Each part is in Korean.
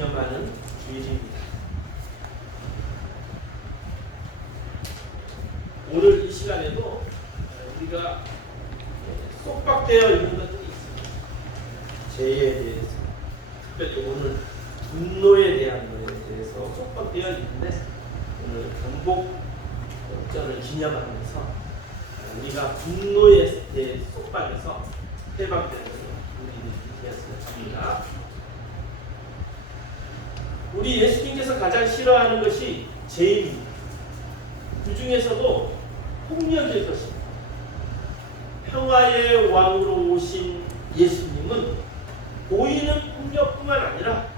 기념하는 주일입니다. 오늘 이 시간에도 우리가 속박되어 있는 것들이 있습니다. 죄에 대해서, 특별히 오늘 분노에 대한 것에 대해서 속박되어 있는데, 오늘 경복절을 기념하면서 우리가 분노에 대해 속박에서 해방되는 우리들이 되었습니다. 우리 예수님께서 가장 싫어하는 것이 죄입니다. 그 중에서도 폭력일 것입니다. 평화의 왕으로 오신 예수님은 보이는 폭력뿐만 아니라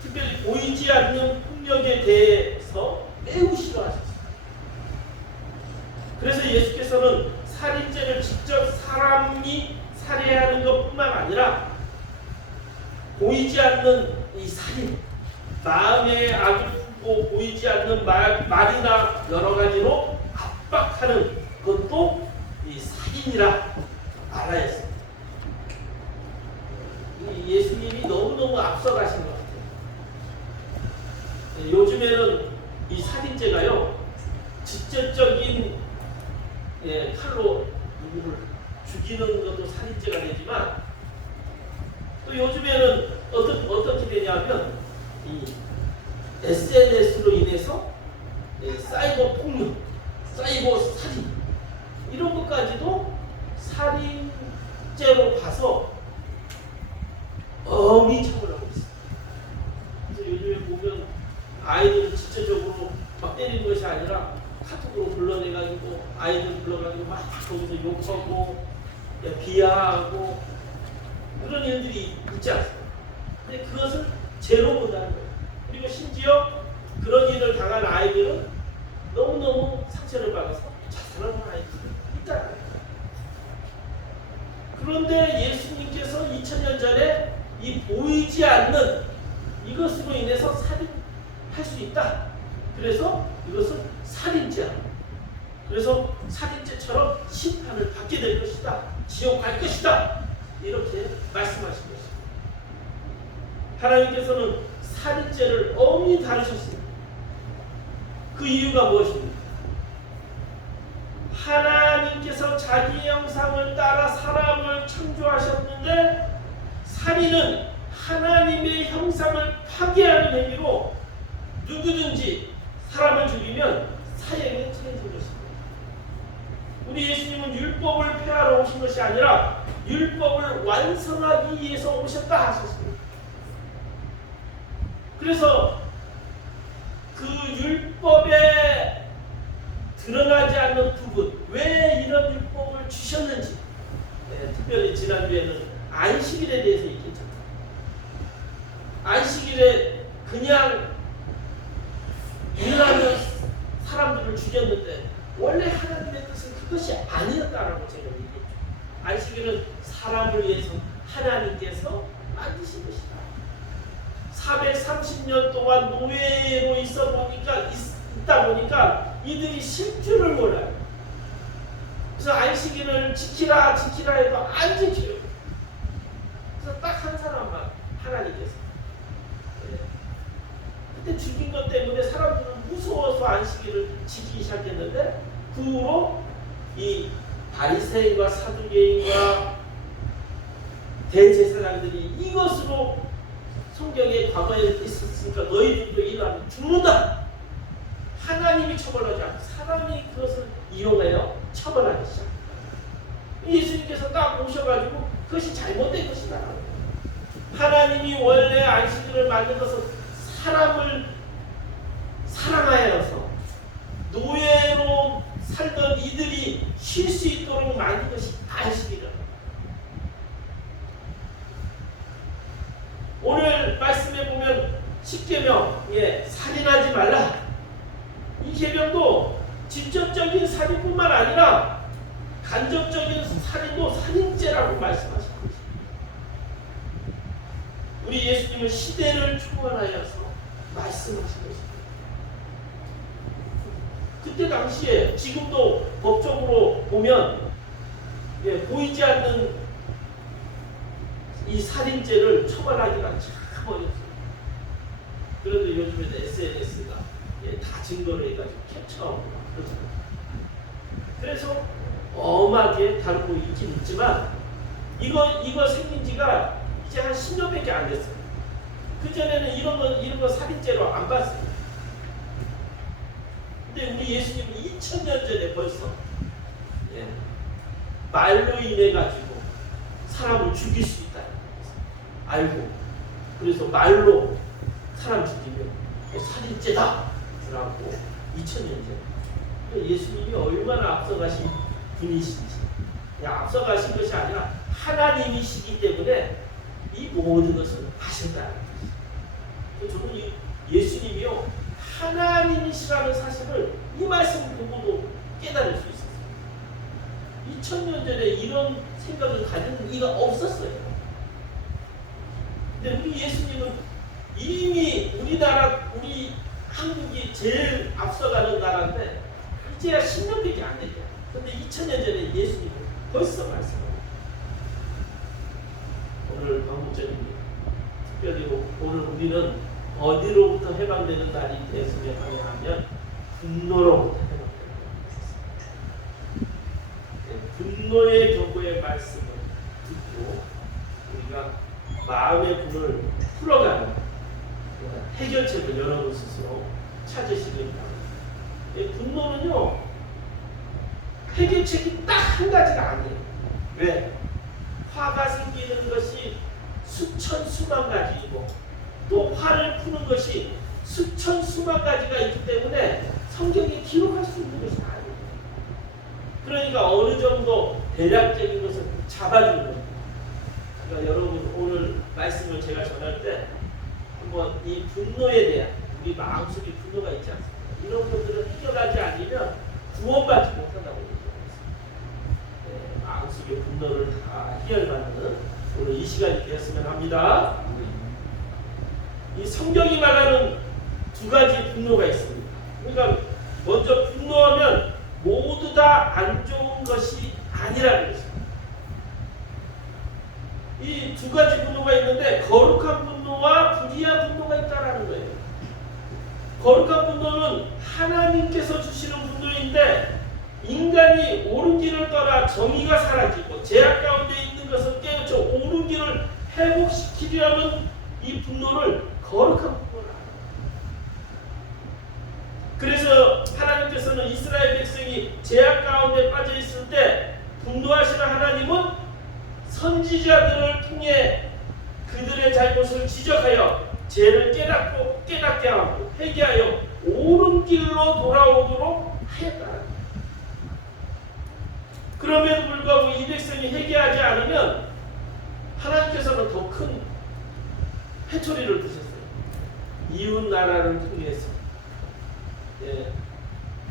특별히 보이지 않는 폭력에 대해서 매우 싫어하셨습니다. 그래서 예수께서는 살인죄를 직접 사람이 살해하는 것뿐만 아니라 보이지 않는 이 살인, 마음의 악을 품고 보이지 않는 말이나 여러 가지로 압박하는 것도 이 살인이라 알아야 했습니다. 예수님이 너무너무 앞서가신 것 같아요. 요즘에는 이 살인죄가요, 직접적인 칼로 누구를 죽이는 것도 살인죄가 되지만, 또 요즘에는 어떻게 되냐면 이 SNS로 인해서 사이버 폭력, 사이버 살인 이런 것까지도 살인죄로 봐서 엄히 처벌하고 있습니다. 그래서 요즘에 보면 아이들 직접적으로 막 때리는 것이 아니라 카톡으로 불러내가지고 아이들 불러가지고 막 거기서 욕하고 비하하고 그런 일들이 있지 않습니까? 근데 그것을 죄로 본다는 거예요. 그리고 심지어 그런 일을 당한 아이들은 너무너무 상처를 받아서 자살하는 아이들이 있다는 거예요. 그런데 예수님께서 2000년 전에 이 보이지 않는 이것으로 인해서 살인할 수 있다. 그래서 이것을 살인죄다. 그래서 살인죄처럼 심판을 받게 될 것이다. 지옥 갈 것이다. 이렇게 말씀하신 것입니다. 하나님께서는 살인죄를 엄히 다루셨습니다. 그 이유가 무엇입니까? 하나님께서 자기의 형상을 따라 사람을 창조하셨는데, 살인은 하나님의 형상을 파괴하는 행위로 누구든지 사람을 죽이면 사형에 처해진 것입니다. 우리 예수님은 율법을 폐하러 오신 것이 아니라 율법을 완성하기 위해서 오셨다 하셨습니다. 그래서 그 율법에 드러나지 않는 부분, 왜 이런 율법을 주셨는지, 특별히 지난주에는 안식일에 대해서 얘기했죠. 안식일에 그냥 일하는 사람들을 죽였는데 원래 하나님의 뜻은 그것이 아니었다라고 제가 얘기했죠. 안식일은 사람을 위해서 하나님께서 만드신 것이다. 430년 동안 노예로 있다 보니까 이들이 쉴 줄을 몰라요. 그래서 안식일을 지키라 해도 안 지켜요. 그래서 딱 한 사람만 하나님께서. 그때 죽인 것 때문에 사람들은 무서워서 안식일을 지키기 시작했는데, 그 후로 이 바리새인과 사두개인과 대제사장들이 이것으로 성경에 과거에 있었으니까 너희들도 일하면 죽는다. 하나님이 처벌하지 않고 사람이 그것을 이용하여 처벌하기 시작합니다. 예수님께서 딱 오셔가지고 그것이 잘못된 것이다. 하나님이 원래 안식일을 만든 것은 사람을 사랑하여서 노예로 살던 이들이 쉴 수 있도록 만든 것이 안식일이다. 오늘 말씀에 보면 10계명, 살인하지 말라. 이 계명도 직접적인 살인뿐만 아니라 간접적인 살인도 살인죄라고 말씀하신 것입니다. 우리 예수님은 시대를 초월하여서 말씀하신 것입니다. 그때 당시에, 지금도 법적으로 보면 보이지 않는 이 살인죄를 처벌하기가 참 어렵습니다. 요즘에는 SNS가 다 증거를 해가지고 캡처하고 그러잖아요. 그래서 엄하게 다루고 있긴 있지만 이거 생긴 지가 이제 한 10년밖에 안 됐어요. 그전에는 이런 거 살인죄로 안 봤어요. 근데 우리 예수님은 2000년 전에 벌써 말로 인해 가지고 사람을 죽일 수 있다 알고, 그래서 말로 사람 죽이면 살인죄다 라고 2000년 전에 예수님이 얼마나 앞서가신 분이신지, 그냥 앞서가신 것이 아니라 하나님이시기 때문에 이 모든 것을 하신다는 것이죠. 저는 이 예수님이요 하나님이시라는 사실을 이 말씀 보고도 깨달을 수 있었어요. 2000년 전에 이런 생각을 가진 이가 없었어요. 근데 우리 예수님은 이미 우리 한국이 제일 앞서가는 나라인데 이제야 10년밖에 안 됐죠. 근데 2000년 전에 예수님은 벌써 말씀합니다. 오늘 광복절입니다. 특별히 오늘 우리는 어디로부터 해방되는 날이 되었으며 하면 분노로부터 해방되는 날이 분노의 경고의 말씀을 듣고 우리가 마음의 분을 풀어가는 해결책을 여러분 스스로 찾으시길 바랍니다. 분노는요 해결책이 딱 한 가지가 아니에요. 왜? 화가 생기는 것이 수천 수만 가지이고 또 화를 푸는 것이 수천 수만 가지가 있기 때문에 성경에 기록할 수 있는 것이 아니에요. 그러니까 어느 정도 대략적인 것을 잡아주는 겁니다. 그러니까 여러분 오늘 말씀을 제가 전할 때 한번 이 분노에 대한 우리 마음속에 분노가 있지 않습니까? 이런 것들을 해결하지 않으면 구원받지 못한다고 얘기하고 있습니다. 마음속의 분노를 다 해결받는 오늘 이 시간이 되었으면 합니다. 이 성경이 말하는 두 가지 분노가 있습니다. 그러니까 먼저 분노하면 모두 다 안 좋은 것이 아니라는 것입니다. 이 두 가지 분노가 있는데 거룩한 분노와 불의한 분노가 있다라는 거예요. 거룩한 분노는 하나님께서 주시는 분노인데 인간이 옳은 길을 떠나 정의가 사라지고 죄악 가운데 있는 것을 깨우쳐 옳은 길을 회복시키려는 이 분노를 거룩한 분노라. 그래서 하나님께서는 이스라엘 백성이 죄악 가운데 빠져 있을 때 분노하시는 하나님은 선지자들을 통해 그들의 잘못을 지적하여 죄를 깨닫게 하고 회개하여 옳은 길로 돌아오도록 하였다. 그럼에도 불구하고 이 백성이 회개하지 않으면 하나님께서는 더 큰 회초리를 드셨어요. 이웃 나라를 통해서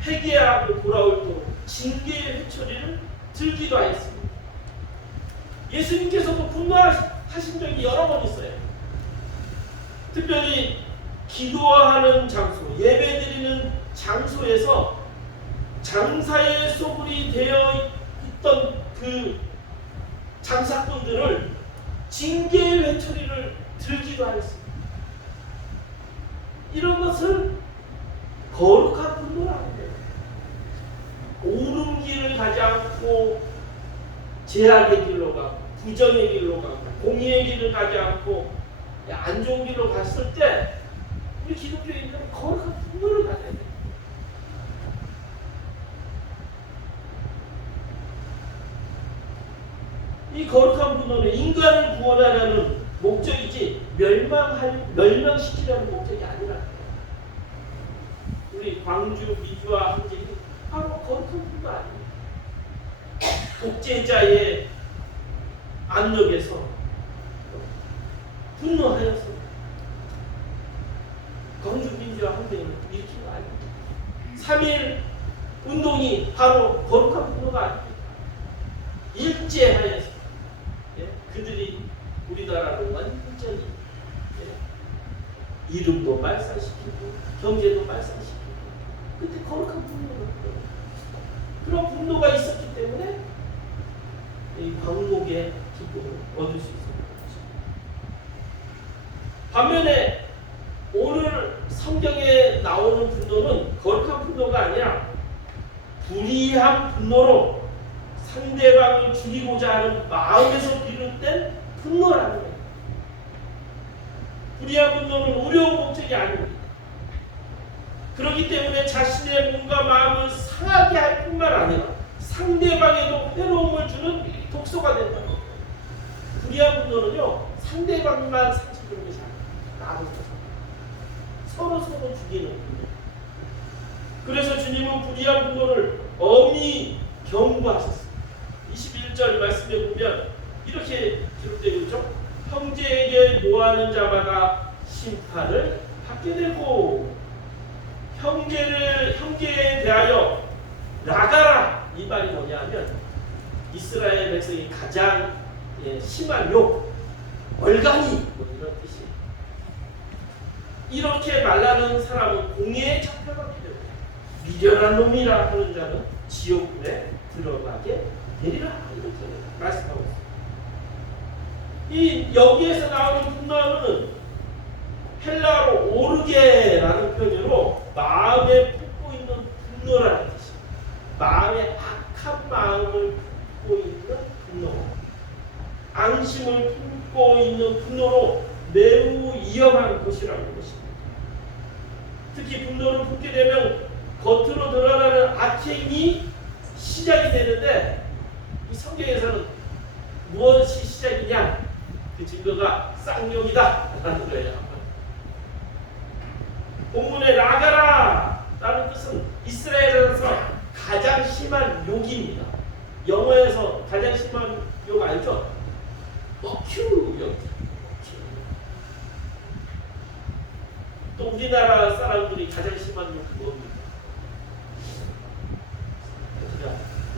회개하고 돌아오도록 징계의 회초리를 들기도 하였습니다. 예수님께서도 분노하신 적이 여러 번 있어요. 특별히 기도하는 장소, 예배드리는 장소에서 장사의 소굴이 되어 있던 그 장사꾼들을 징계의 회초리를 들기도 하였습니다. 이런 것을 거룩한 분노라는 거예요. 옳은 길을 가지 않고 죄악의 길로 가고 부정의 길로 가고 공의의 길을 가지 않고 안 좋은 길로 갔을 때 우리 기독교인들은 거룩한 분노를 가져야 돼요. 이 거룩한 분노는 인간을 구원하려는 목적이지 멸망시키려는 목적이 아니라 우리 광주 미주와 항쟁이 바로 거룩한 분노 아닙니다. 독재자의 압력에서 분노하여서 광주 민주화 항쟁을 일으킨 거 아닙니다. 3.1 운동이 바로 거룩한 분노가 아닙니다. 일제하여서 그들이 우리나라를 완전히 이름도 말살시키고 경제도 말살시키고 그때 거룩한 분노가 그런 분노가 있었기 때문에 이 광복의 기쁨을 얻을 수 있습니다. 반면에 오늘 성경에 나오는 분노는 거룩한 분노가 아니라 불의한 분노로 상대방을 죽이고자 하는 마음에서 비롯된 분노라는 거예요. 불의한 분노는 의로운 목적이 아닙니다. 그렇기 때문에 자신의 몸과 마음을 상하게 할 뿐만 아니라 상대방에도 괴로움을 주는 독소가 된다는 거예요. 불의한 분노는요, 상대방만 상처 주는 것이 아니에요. 나도 서로 죽이는 분노. 그래서 주님은 불의한 분노를 엄히 경고하셨습니다. 21절 말씀에 보면 이렇게 기록되어 있죠. 형제에게 노하는 자마다 심판을 받게 되고 형제에 대하여 나가라. 이 말이 뭐냐면 이스라엘 백성이 가장 심한 욕, 얼간이 뭐 이런 뜻이에요. 이렇게 말하는 사람은 공의에 잡혀가게 되고 미련한 놈이라 하는 자는 지옥불에 들어가게 되리라. 이렇게 말씀하고 있습니다. 여기에서 나오는 분노는 헬라어로 오르게라는 표현으로 마음에 품고 있는 분노라는 뜻입니다. 마음에 악한 마음을 품고 있는 분노, 앙심을 품고 있는 분노로 매우 위험한 것이라는 것입니다. 특히 분노를 품게 되면 겉으로 드러나는 악행이 시작이 되는데 이 성경에서는 무엇이 시작이냐? 그 증거가 쌍욕이다 라는 거예요. 본문에 나가라 라는 뜻은 이스라엘에서 가장 심한 욕입니다. 영어에서 가장 심한 욕 알죠? 큐 욕. 또 우리나라 사람들이 가장 심한 욕이 뭡니까?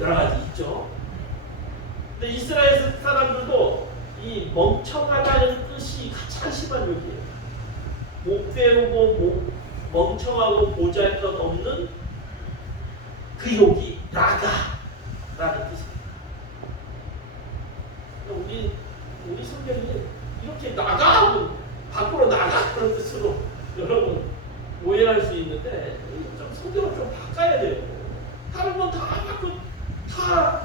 여러 가지 있죠. 근데 이스라엘 사람들도 이 멍청하다는 뜻이 가장 심한 욕이에요. 못 배우고 멍청하고 보잘것없는 그 욕이 나가라는 뜻입니다. 우리 성경이 이렇게 나가 밖으로 나가 그런 뜻으로 여러분 오해할 수 있는데 좀 성경을 좀 바꿔야 돼요. 다른 건 다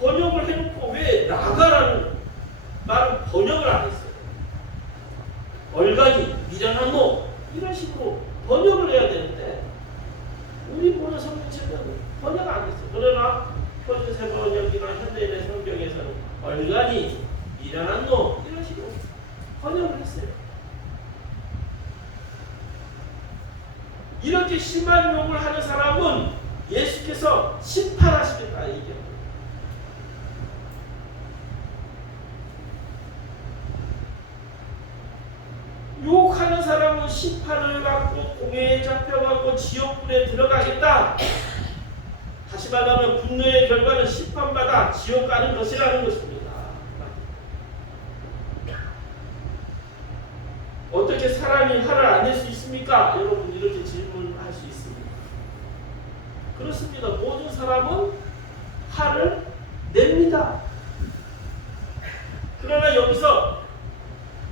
번역을 해놓고 왜 나가라는 말은 번역을 안 했어요. 얼간이 미련한 놈 이런 식으로 번역을 해야 되는데 우리 보는 성경책은 번역 안 했어요. 그러나 표준세 번역이나 현대인의 성경에서는 얼간이 미련한 놈 이런 식으로 번역을 했어요. 이렇게 심한 욕을 하는 사람은 예수께서 심판하시겠다 얘기합니다. 욕하는 사람은 심판을 받고 공회에 잡혀가고 지옥불에 들어가겠다. 다시 말하면 분노의 결과는 심판받아 지옥 가는 것이라는 것입니다. 어떻게 사람이 화를 안 낼 수 있습니까? 여러분 이렇게 질문할 수 있습니다. 그렇습니다. 모든 사람은 화를 냅니다. 그러나 여기서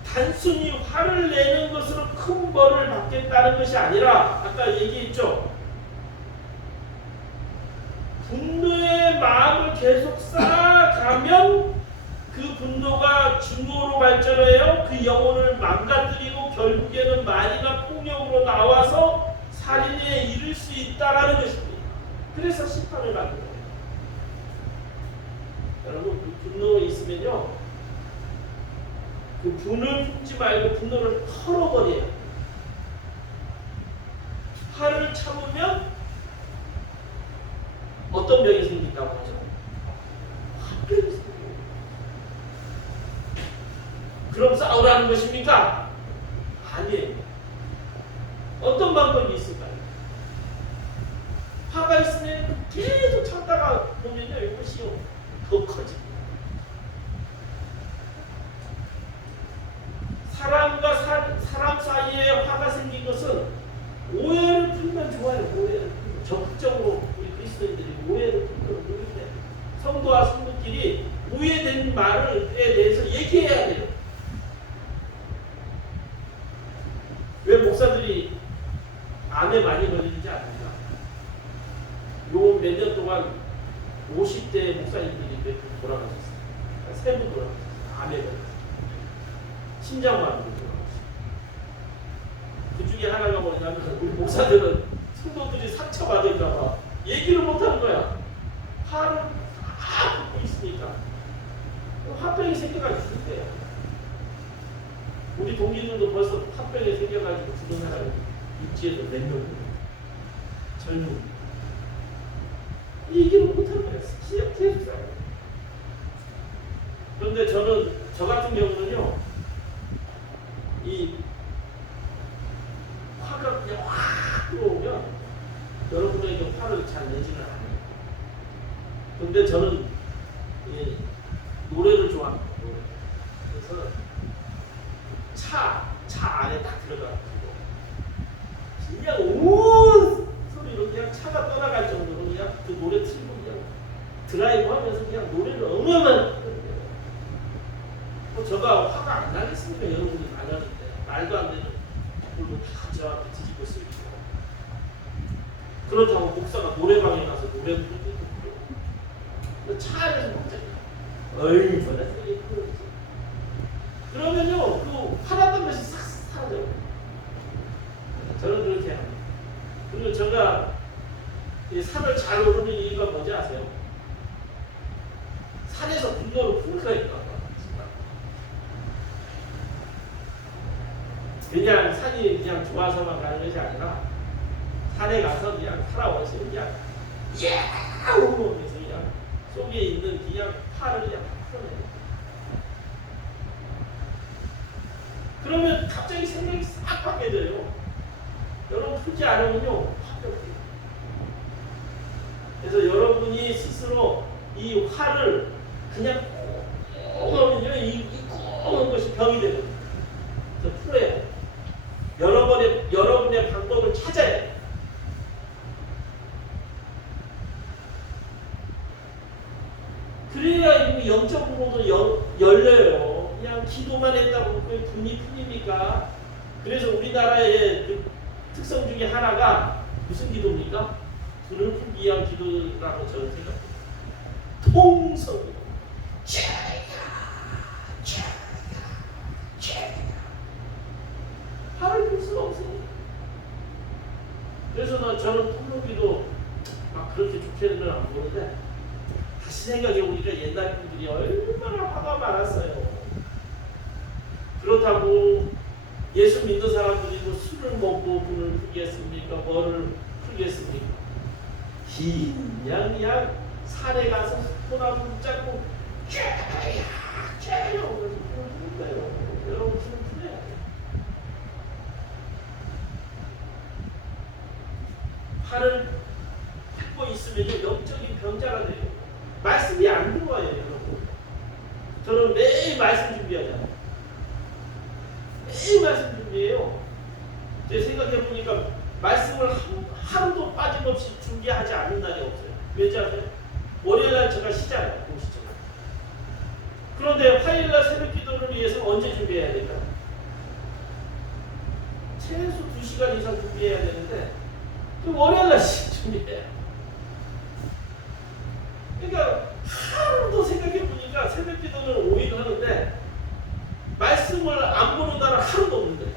단순히 화를 내는 것으로 큰 벌을 받겠다는 것이 아니라 아까 얘기했죠. 분노의 마음을 계속 쌓아가면 그 분노가 증오로 발전해요. 그 영혼을 망가뜨리고 결국에는 말이나 폭력으로 나와서 살인에 이를 수 있다는 것입니다. 그래서 심판을 받는 거예요. 여러분 그 분노가 있으면요. 그 분을 품지 말고 분노를 털어버려요. 화를 참으면 어떤 병이 생긴다고 하죠? 화병이 생겨요. 그럼 싸우라는 것입니까? 아니에요. 어떤 방법이 있을까요? 화가 있으면 계속 참다가 보면요, 이것이 더 커집니다. 사람과 사람 사이에 화가 생긴 것은 오해를 풀면 좋아요. 오해를 풀면. 적극적으로 우리 그리스도인들이 오해를 풀면 좋은데 성도와 성도끼리 오해된 말에 대해서 얘기해야 돼요. 왜 목사들이 암에 많이 걸리지 않는가? 요 몇 년 동안 50대 목사님들이 몇 분 돌아가셨어요. 세 분 돌아가셨어요. 암에 걸렸어요. 심장마비로 돌아가셨어요. 그 중에 하나가 뭐냐면 우리 목사들은 성도들이 상처받을까봐 얘기를 못하는 거야. 화를 다 갖고 있으니까. 화병이 생겨가지고 죽대요. 우리 동기들도 벌써 화병이 생겨가지고 죽은 사람이 육지에도 몇 명이에요. 젊은. 얘기를 못하는 거예요. 계속 살아요. 그런데 저는, 저 같은 경우는요, 이 화가 그냥 확 들어오면 여러분에게 화를 잘 내지는 않아요. 근데 저는 노래를 좋아합니다. 노래. 그래서 차 안에 딱 들어가가지고 그냥 온 소리로 그냥 차가 떠나갈 정도로 그냥 그 노래 틀고 그냥 드라이브 하면서 그냥 노래를 어마어마하게 저가 화가 안 나겠습니까? 여러분이 말하는데 말도 안 되는 물로 다 저한테 뒤집어 쓰고 그렇다고 목사가 노래방에 가서 노래 부르고 차 안에서 갑자기 얼마나 세게 부르지 그러면요 그 화났던 것이 싹 사라져요. 저는 그렇게 합니다. 그리고 제가 이 산을 잘 오르는 이유가 뭔지 아세요? 산에서 분노를 푸는 거니까. 그냥 산이 그냥 좋아서만 가는 것이 아니라 산에 가서 그냥 살아오면서 그냥 오면서 그냥 속에 있는 그냥 파를 그냥 풀어내요. 그러면 갑자기 생각이 싹 바뀌어져요. 여러분 풀지 않으면요 바뀌어요. 그래서 여러분이 스스로 이 화를 그냥 꼭 하면요 이 꼭 것이 병이 되거든요. 그래서 풀어야 돼요. 여러분의 방법을 찾아야 돼요. 그래야 이 영적 부모도 열려요. 그냥 기도만 했다고 그게 분이 풀립니까? 그래서 우리나라의 그 특성 중에 하나가 무슨 기도입니까? 분을 풀기 위한 기도라고 저는 생각합니다. 통성. 화를 풀 수가 없어요. 그래서 저는 통로기도 막 그렇게 좋게는 안 보는데 다시 생각해보니까 옛날 분들이 얼마나 화가 많았어요. 그렇다고 예수 믿는 사람들이 뭐 술을 먹고 분을 풀겠습니까? 뭐를 풀겠습니까? 그냥 산에 가서 소나무 붙잡고 쫙쫙 오는 거예요. 여러분 분을 풀어야 돼요. 화를 갖고 있으면 영적인 병자가 돼요. 말씀이 안 들어와요, 여러분. 저는 매일 말씀 준비하잖아요. 매일 말씀 준비해요. 제가 생각해보니까 말씀을 하루도 빠짐없이 준비하지 않는 날이 없어요. 왜지 아세요? 월요일날 제가 쉬잖아요. 공시잖아요. 그런데 화요일날 새벽 기도를 위해서 언제 준비해야 될까요? 최소 2시간 이상 준비해야 되는데 월요일날 준비해요. 그러니까 하루도 생각해보니까 새벽 기도는 5일 하는데 말씀을 안 보는 날은 하루도 없는 거예요.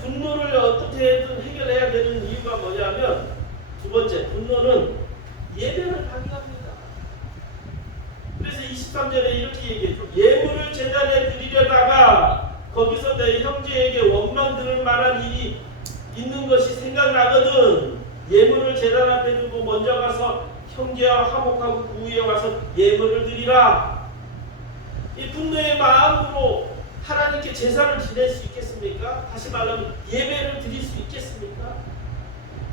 분노를 어떻게든 해결해야 되는 이유가 뭐냐면 두 번째, 분노는 예배를 방해합니다. 그래서 23절에 이렇게 얘기해요. 예물을 제단에 드리려다가 거기서 내 형제에게 원망 들을 만한 일이 있는 것이 생각나거든. 예물을 제단 앞에 두고 먼저 가서 형제와 화목하고 그 후에 와서 예물을 드리라. 이 분노의 마음으로 하나님께 제사를 지낼 수 있겠습니까? 다시 말하면 예배를 드릴 수 있겠습니까?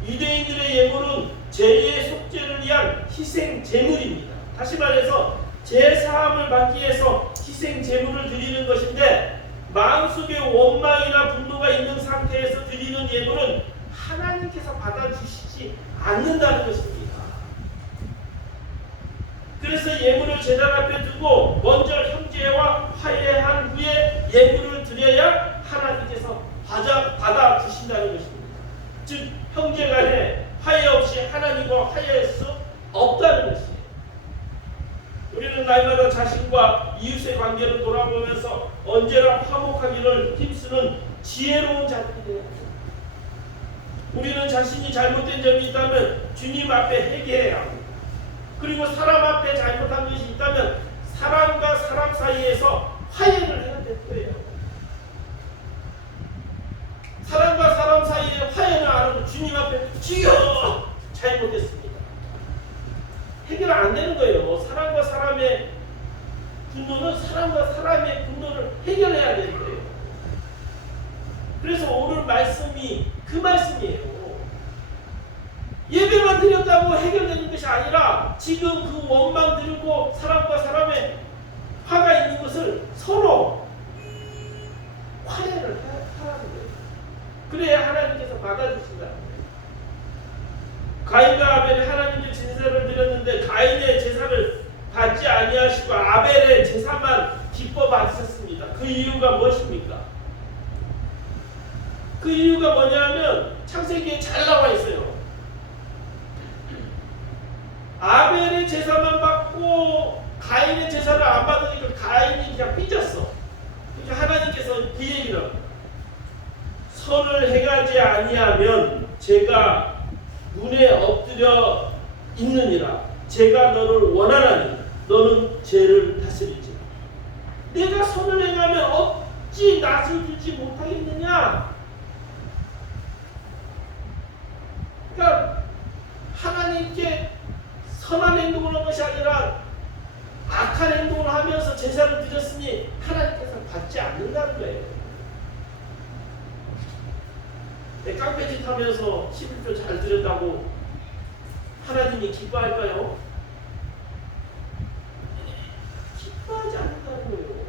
유대인들의 예물은 죄의 속죄를 위한 희생 제물입니다. 다시 말해서 제사함을 받기 위해서 희생 제물을 드리는 것인데 마음속에 원망이나 분노가 있는 상태에서 드리는 예물은 하나님께서 받아주시지 않는다는 것입니다. 그래서 예물을 제단 앞에 두고 먼저 형제 형제와 화해한 후에 예물을 드려야 하나님께서 받아주신다는 것입니다. 즉 형제간에 화해 없이 하나님과 화해할 수 없다는 것이에요. 우리는 날마다 자신과 이웃의 관계를 돌아보면서 언제나 화목하기를 힘쓰는 지혜로운 자들이 되어야 합니다. 우리는 자신이 잘못된 점이 있다면 주님 앞에 회개해야 합니다. 그리고 사람 앞에 잘못한 것이 있다면 사람과 사람 사이에서 화해를 해야 될 거예요. 사람과 사람 사이에 화해를 안 하고 주님 앞에 주여 잘못했습니다. 해결 안 되는 거예요. 사람과 사람의 분노는 사람과 사람의 분노를 해결해야 되는 거예요. 그래서 오늘 말씀이 그 말씀이에요. 예배만 드렸다고 해결되는 것이 아니라 지금 그 원만 들고 사람과 사람의 화가 있는 것을 서로 화해를 하라는 거예요. 그래야 하나님께서 받아주신다. 가인과 아벨이 하나님께 제사를 드렸는데 가인의 제사를 받지 아니하시고 아벨의 제사만 기뻐 받으셨습니다. 그 이유가 무엇입니까? 그 이유가 뭐냐면 창세기에 잘 나와 있어요. 아벨의 제사만 받고 가인의 제사를 안 받으니까 가인이 그냥 삐졌어. 그러니까 하나님께서 그 얘기를 선을 행하지 아니하면 제가 문에 엎드려 있느니라. 제가 너를 원하나니 너는 죄를 다스리지. 내가 선을 행하면 어찌 낯을 주지 못하겠느냐. 그러니까 하나님께 선한 행동을 한 것이 아니라 악한 행동을 하면서 제사를 드렸으니 하나님께서 받지 않는다는 거예요. 깡패짓 하면서 11조 잘 드렸다고 하나님이 기뻐할까요? 기뻐하지 않는다는 거예요.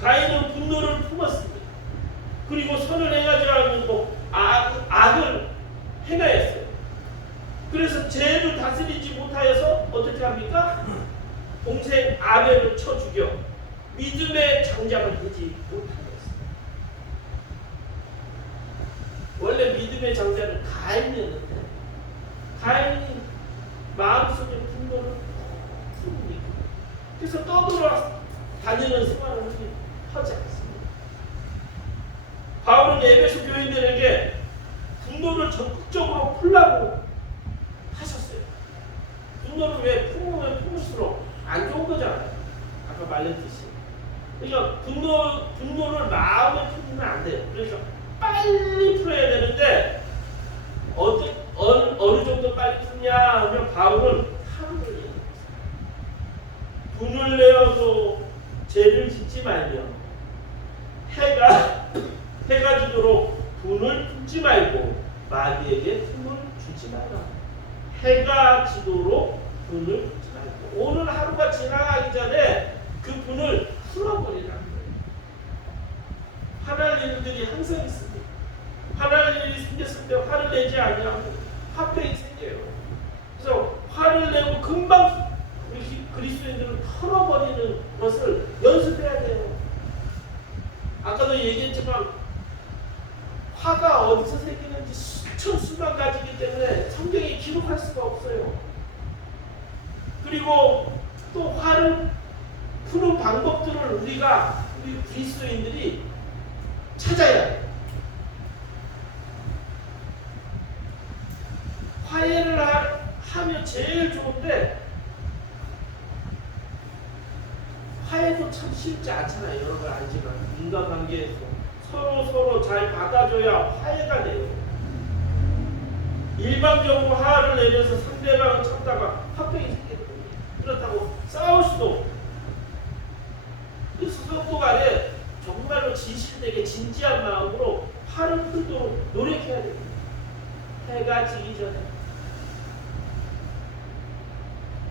가인은 분노를 품었습니다. 그리고 선을 행하지 않고 악을 행하였어요. 그래서 죄를 다스리지 못하여서 어떻게 합니까? 동생 아벨을 쳐 죽여 믿음의 장작을 하지 못하였어요. 원래 믿음의 장자는 가인이었는데 가인이 마음속에 분노를 품으니까 그래서 떠돌아 다니는 생활을 하지 않습니다. 바울은 에베소 교인들에게 분노를 적극적으로 풀라고 하셨어요. 분노를 왜 품으면 품을수록 안 좋은 거잖아요. 아까 말했듯이. 그러니까 분노를 마음에 품으면 안 돼요. 그래서 빨리 풀어야 되는데 어느 정도 빨리 푸냐 하면 바울은 하루를 얘기합니다. 분을 내어도 죄를 짓지 말며 해가 지도록 분을 품지 말고 마귀에게 틈을 주지 말라. 해가 지도록 분을 품지 말고 오늘 하루가 지나가기 전에 그 분을 풀어버리라는 거예요. 화날 일들이 항상 있습니다. 화날 일이 생겼을 때 화를 내지 아니하고 화병이 생겨요. 그래서 화를 내고 금방 우리 그리스도인들은 털어버리는 것을 연습해야 돼요. 아까도 얘기했지만 화가 어디서 생기는지 수천 가지이기 때문에 성경에 기록할 수가 없어요. 그리고 또 화를 푸는 방법들을 우리 그리스도인들이 찾아야 해요. 화해를 하면 제일 좋은데 화해도 참 쉽지 않잖아요. 여러분 알지만 인간관계에서 서로 잘 받아줘야 화해가 돼요. 일방적으로 화를 내면서 상대방을 찾다가 화병이 생기거든요. 그렇다고 싸울 수도 없고 그 성도 간에 정말로 진실되게 진지한 마음으로 화를 풀도록 노력해야 됩니다. 해가 지기 전에.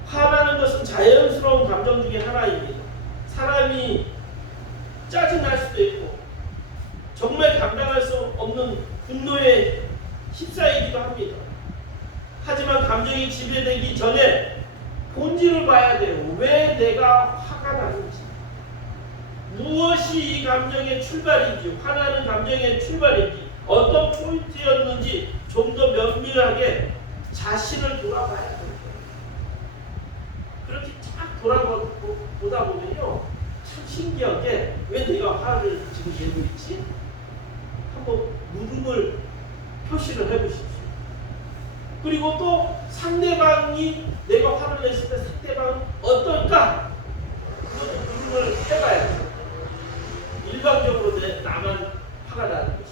화나는 것은 자연스러운 감정 중에 하나입니다. 사람이 짜증날 수도 있고 정말 감당할 수 없는 분노에 휩싸이기도 합니다. 하지만 감정이 지배되기 전에 본질을 봐야 돼요. 왜 내가 화가 나는지. 무엇이 이 감정의 출발인지, 화나는 감정의 출발인지, 어떤 포인트였는지 좀 더 면밀하게 자신을 돌아봐야 돼요. 그렇게 쫙 돌아보다 보면요, 참 신기하게 왜 내가 화를 지금 내고 있지? 한번 물음을 표시를 해보십시오. 그리고 또 상대방이 내가 화를 냈을 때 상대방은 어떨까? 그것도 물음을 해봐야 돼요. 일방적으로 나만 화가 나는 것인지,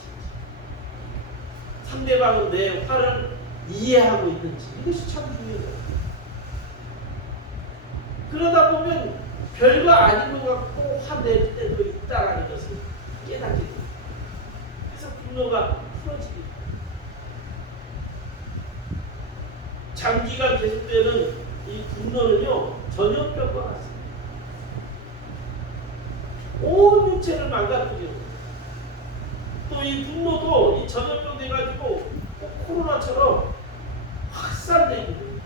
상대방은 내 화를 이해하고 있는지, 이것이 참 중요해요. 그러다 보면 별거 아닌 것 같고 화낼 때도 있다라는 것을 깨닫게 됩니다. 그래서 분노가 풀어지게 됩니다. 장기간 계속되는 이 분노는요, 전염병과 같습니다. 온 육체를 망가뜨리게 됩니다. 또 이 분노도 이 전염병 돼가지고 코로나처럼 확산되게 됩니다.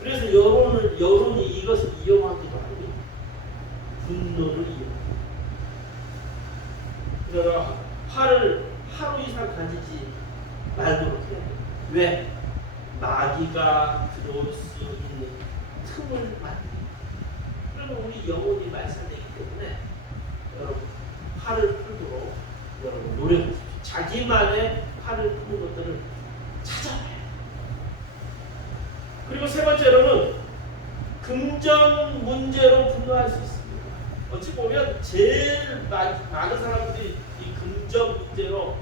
그래서 여론이 이것을 이용하기도 합니다. 분노를 이용합니다. 그러나 화를 하루 이상 가지지 말도록 해야 돼요. 왜? 마귀가 들어올 수 있는 틈을 만듭니다. 그러면 우리 영혼이 말살되기 때문에 여러분 화를 풀도록 여러분 노력하십시오. 자기만의 화를 푸는 것들을 찾아봐요. 그리고 세 번째로는 금전 문제로 분노할 수 있습니다. 어찌 보면 제일 많은 사람들이 이 금전 문제로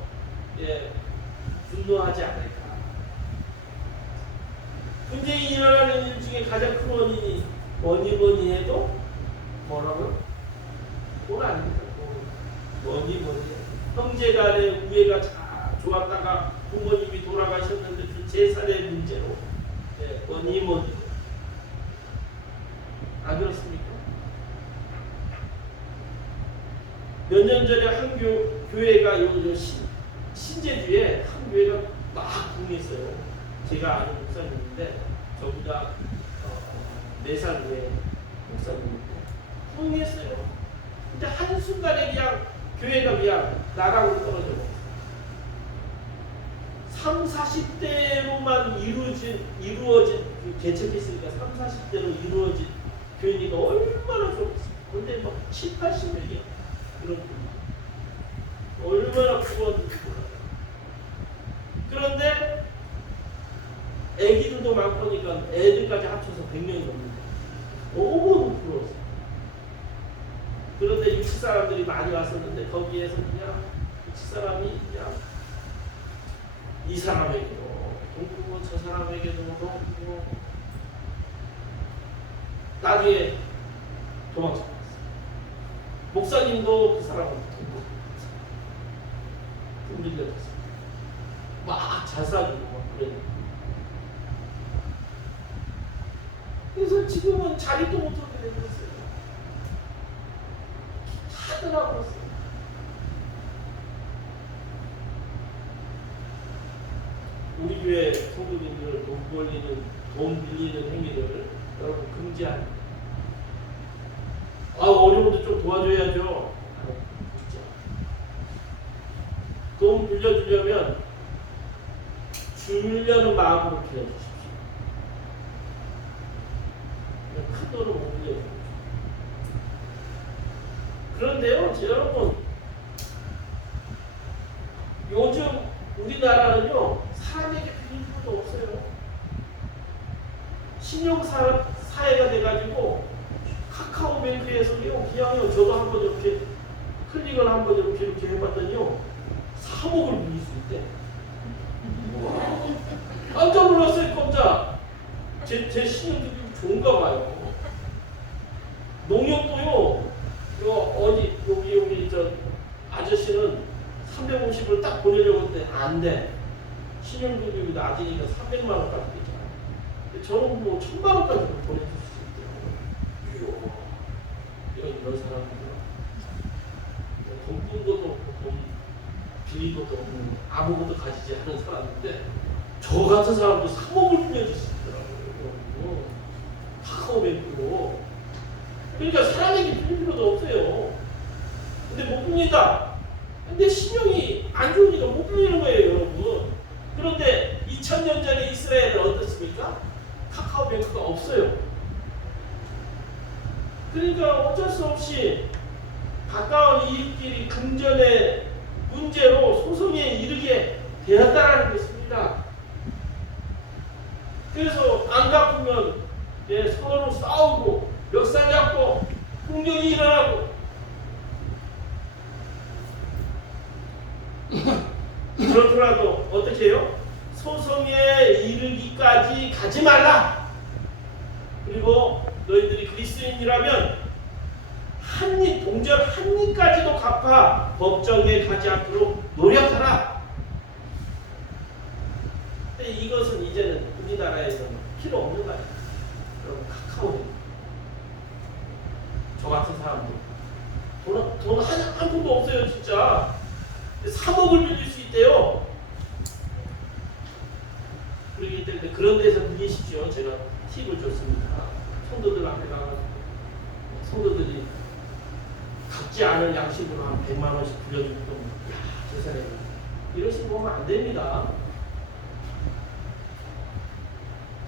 분노하지 않을까. 분쟁이 일어나는 일 중에 가장 큰 원인이 뭐니 해도 뭐라고요? 돈 아닙니다. 뭐니 해도 형제간의 우애가 좋았다가 부모님이 돌아가셨는데 그 재산의 문제로 뭐니 안 그렇습니까? 몇 년 전에 한 교회가 요 신제주에 한 교회가 막 붕했어요. 제가 아는 목사님인데 저보다 4살 후에 목사님인데 붕했어요. 근데 한순간에 그냥 교회가 그냥 나락으로 떨어져 버렸어요. 30, 40대로만 이루어진 개척했으니까 30, 40대로 이루어진 교회가 얼마나 좋겠어요. 근데 막 7, 80명이야. 그런 분이 얼마나 부러웠는지 몰라요. 그런데 애기들도 많으니까 애들까지 합쳐서 100명이 넘는데 너무 부러웠어요. 그런데 육지 사람들이 많이 왔었는데 거기에서 그냥 육지 사람이 그냥 이 사람에게도 동부고 저 사람에게도 동부고 나중에 도망쳤어요. 목사님도 그 사람을 밀려졌어요. 막 자살이고 막 그랬는데. 그래서 지금은 자리도 못하게 되었어요. 다 떠나버렸어요. 우리 교회 성도님들 돈 빌리는 행위를 여러분 금지합니다. 어려운데 좀 도와줘야죠. 돈 빌려주려면 주려는 마음으로 빌려주십시오. 큰 돈은 못 빌려주십시오. 그런데요, 여러분, 요즘 우리나라는요, 사람에게 빌릴 필요도 없어요. 신용사회가 돼가지고 카카오뱅크에서요, 그냥요, 저도 한번 이렇게 클릭을 한번 이렇게 해봤더니요, 3억을 빌릴 수 있대. 깜짝 놀랐어요, 깜짝. 제 신용도 좋은가 봐요. 농협도요, 여기 저 아저씨는 350을 딱 보내려고 했는데 안 돼. 신용등급이 낮으니까 300만 원까지 되잖아요. 근데 저는 뭐 1000만 원까지 보내줄 수 있대요. 이런 사람들. 돈 꾼 것도 없고, 돈 빌린 것도 없고, 아무것도 가지지 않은 사람인데, 저 같은 사람도 3억을 빌려줄 수 있더라고요. 카카오뱅크로. 그러니까 사람에게 빌릴 필요도 없어요. 근데 못 봅니다. 근데 신용이 안 좋으니까 못 빌리는 거예요, 여러분. 그런데 2000년 전에 이스라엘은 어떻습니까? 카카오뱅크가 없어요. 그러니까 어쩔 수 없이 가까운 이웃끼리 금전의 문제로 소송에 이르게 되었다라는 것입니다. 그래서 안 갚으면 서로 싸우고 멱살 잡고 공격이 일어나고 그렇더라도 어떻게 해요? 소송에 이르기까지 가지 말라. 그리고 너희들이 그리스도인이라면 한입 동절 한입까지도 갚아 법정에 가지 않도록 노력하라. 근데 이것은 이제는 우리나라에서는 필요 없는 거예요. 여러분 카카오 저 같은 사람들 돈 한 푼도 없어요 진짜. 3억을 빌릴 수 있대요. 그렇기 때문에 그런 데서 빌리십시오. 제가 팁을 줬습니다. 성도들 앞에 가서 성도들이 갖지 않을 양식으로 한 100만 원씩 빌려주고 저 사람이 이러시고 보면 안 됩니다.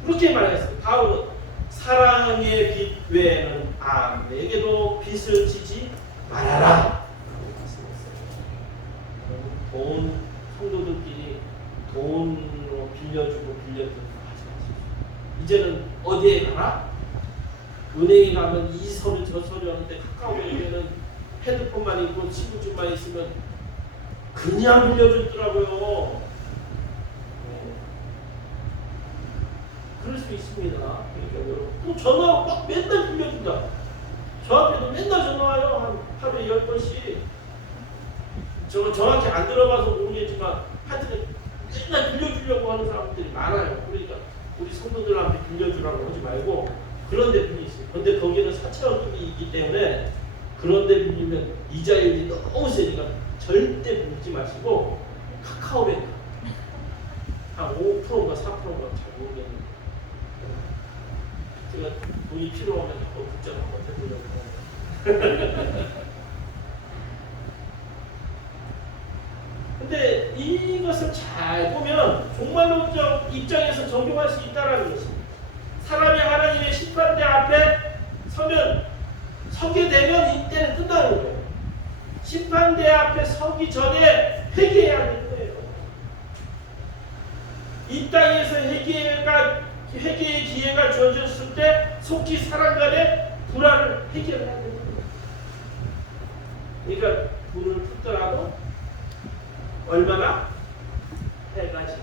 그렇게 말했어요. 바울은 사랑의 빚 외에는 아무에게도 빚을 지지 말아라. 돈, 성도들끼리 돈으로 빌려주고 하지 마십시오. 이제는 어디에 가나? 은행에 가면 이 서류 저 서류 하는데 카카오뱅크에는 핸드폰만 있고 친구줄만 있으면 그냥 빌려주더라고요. 그럴 수 있습니다. 그러니까 여러분 또 전화 막 맨날 빌려준다. 저한테도 맨날 전화 와요. 한 하루에 10번씩. 저 정확히 안 들어봐서 모르겠지만 하여튼 맨날 빌려주려고 하는 사람들이 많아요. 그러니까 우리 성도들한테 빌려주라고 하지 말고 그런 데 빌리세요. 그런데 거기는 사채원금이 있기 때문에 그런 데 빌리면 이자율이 너무 세니까 절대 빌리지 마시고 카카오뱅크 한 5%인가 4%인가 잘 모르겠는데 제가 돈이 필요하면 한번 국장 한번 해보려고. 근데 이것을 잘 보면 종말론적 입장에서 적용할 수 있다는 것입니다. 사람이 하나님의 심판대 앞에 서게 되면 이때는 끝나는 거예요. 심판대 앞에 서기 전에 회개해야 하는 거예요. 이 땅에서 회개의 기회가 주어졌을 때 속히 사람 간의 불화를 해결해야 되는 거예요. 그러니까 불을 폈더라도 얼마나 해가 지기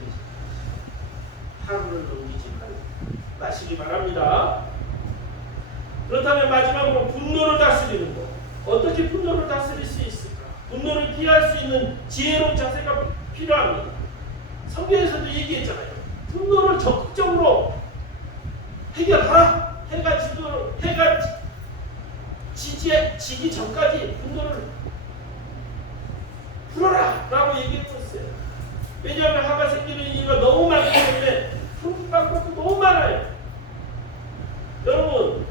하루를 넘기지 마시기 바랍니다. 그렇다면 마지막으로 분노를 다스리는 것. 어떻게 분노를 다스릴 수 있을까? 분노를 피할 수 있는 지혜로운 자세가 필요합니다. 성경에서도 얘기했잖아요. 분노를 적극적으로 해결하라. 해가 지기 전까지 분노를 풀어라 라고 얘기했었어요. 왜냐하면 화가 생기는 이유가 너무 많기 때문에 풀 방법도 너무 많아요. 여러분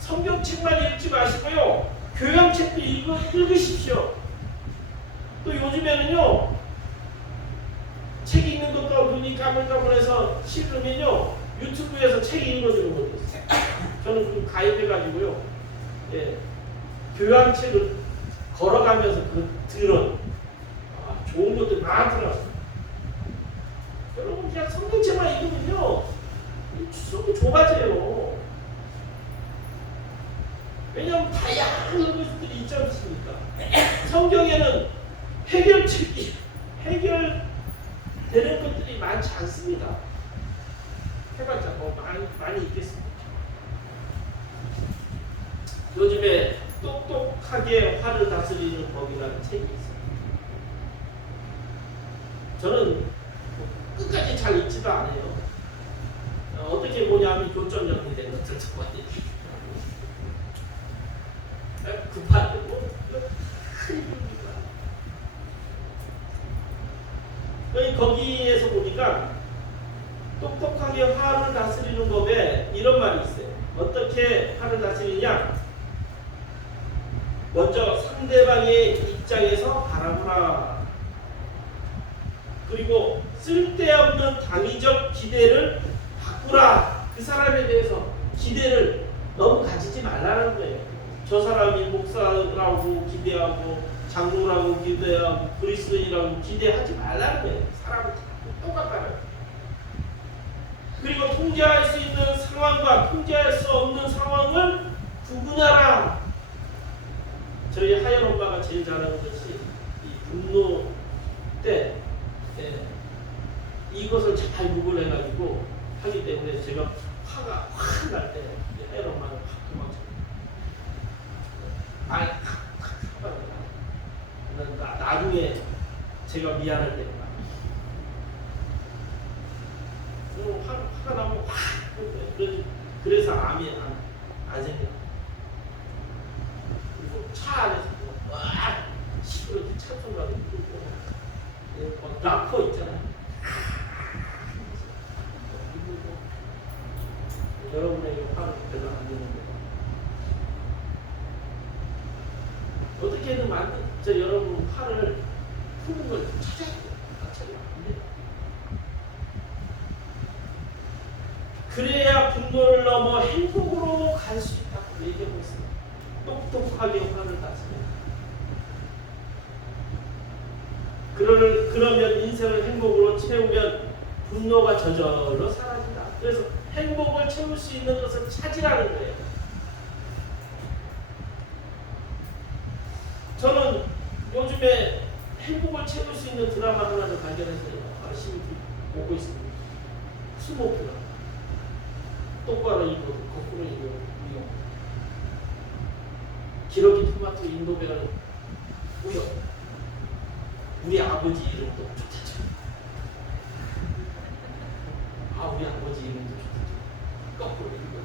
성경책만 읽지 마시고요. 교양책도 읽으십시오. 또 요즘에는요. 책 읽는 것도 눈이 까물까물해서 싫으면요. 유튜브에서 책 읽어주는 것도 있어요. 저는 좀 가입해가지고요. 예, 교양책을 걸어가면서 들은 좋은 것들 많더라고요. 여러분 그냥 성경책만 읽으면요. 속이 좁아져요. 왜냐하면 다양한 것들이 있지 않습니까? 성경에는 해결되는 것들이 많지 않습니다. 해봤자 뭐 많이 있겠습니다. 요즘에 똑똑하게 화를 다스리는 법이라는 책이 있어요. 저는 끝까지 잘 읽지도 않아요. 어떻게 보냐면 교점 정리된 것들 정말 급한데 뭐 큰 일입니다. 거기에서 보니까 똑똑하게 화를 다스리는 법에 이런 말이 있어요. 어떻게 화를 다스리냐? 먼저 상대방의 입장에서 바라보라. 그리고 쓸데없는 당위적 기대를 바꾸라. 그 사람에 대해서 기대를 너무 가지지 말라는 거예요. 저 사람이 목사라고 기대하고 장로라고 기대하고 그리스도인이라고 기대하지 말라는 거예요. 사람은 똑같다는 거예요. 그리고 통제할 수 있는 상황과 통제할 수 없는 상황을 구분하라. 저희 하연 엄마가 제일 잘하는 것이 이 분노 때 이것을 잘 구분해가지고 하기 때문에 제가 화가 확 날 때 하연 엄마는 확 도망쳐요. 말 확 받아요. 나중에 제가 미안할 때가 화가 나면 확 그래서 암이 안 생겨. 그리고 차 안에서 와 시끄럽게 찬송가도 부르고 락커 있잖아요. 여러분에게 화를 별로 안 내는 거예요. 어떻게든 저 여러분 화를 푸는 걸 찾아야 돼요. 찾아야 안 돼요. 그래야 분노를 넘어 행복으로 갈 수 있다고 얘기하고 있습니다. 똑똑하게 화를 다스려. 그러면 인생을 행복으로 채우면 분노가 저절로 사라진다. 그래서 행복을 채울 수 있는 것을 찾으라는 거예요. 저는 요즘에 행복을 채울 수 있는 드라마 하나를 발견해서 열심히 보고 있습니다. 스모크 드라마. 똑바로 입고 거꾸로 입고 기러기 토마토 인도배를 우여. 우리 아버지 이름도 좋겠죠. 우리 아버지 이름도 좋겠죠. 거꾸로 입고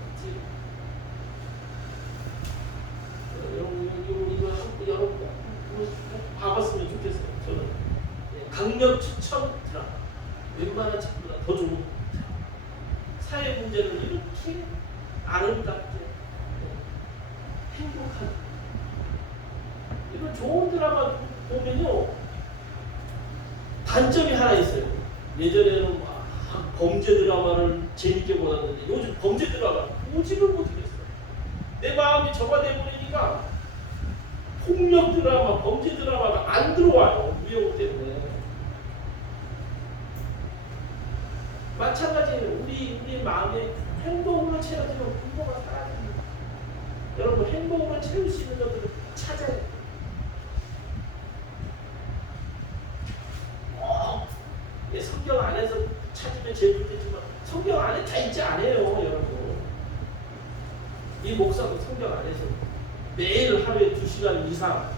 여러분 봐봤으면 좋겠어요. 저는 강력 추천 드라마. 웬만한 책보다 더 좋은 사회 문제를 이렇게 아름답게 행복하게 이런 좋은 드라마 보면요 단점이 하나 있어요. 예전에는 막 범죄 드라마를 재밌게 보았는데 요즘 범죄 드라마 보지를 못하겠어요. 내 마음이 저가 돼버리니까 폭력 드라마, 범죄 드라마가 안 들어와요. 위험 때문에. 마찬가지예요. 우리 마음에 행복으로 채워지면 분노가 사라집니다. 여러분 행복으로 채울 수 있는 것들을 찾아야 돼요. 성경 안에서 찾으면 제일 좋겠지만 성경 안에 다 있지 않아요. 여러분. 이 목사도 성경 안에서 매일 하루에 2시간 이상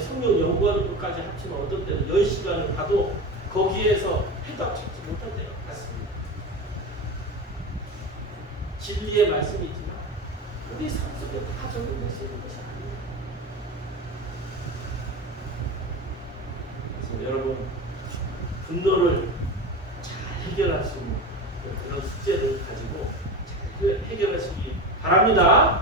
성경 연구하는 것까지 합치면 어떤 때는 10시간을 봐도 거기에서 해답 찾지 못할 때가 많습니다. 진리의 말씀이 있지만 우리 삶 속에 다 적용될 수 있는 것이 아니에요. 그래서 여러분 분노를 잘 해결할 수 있는 그런 숙제를 가지고 잘 해결하시기 바랍니다.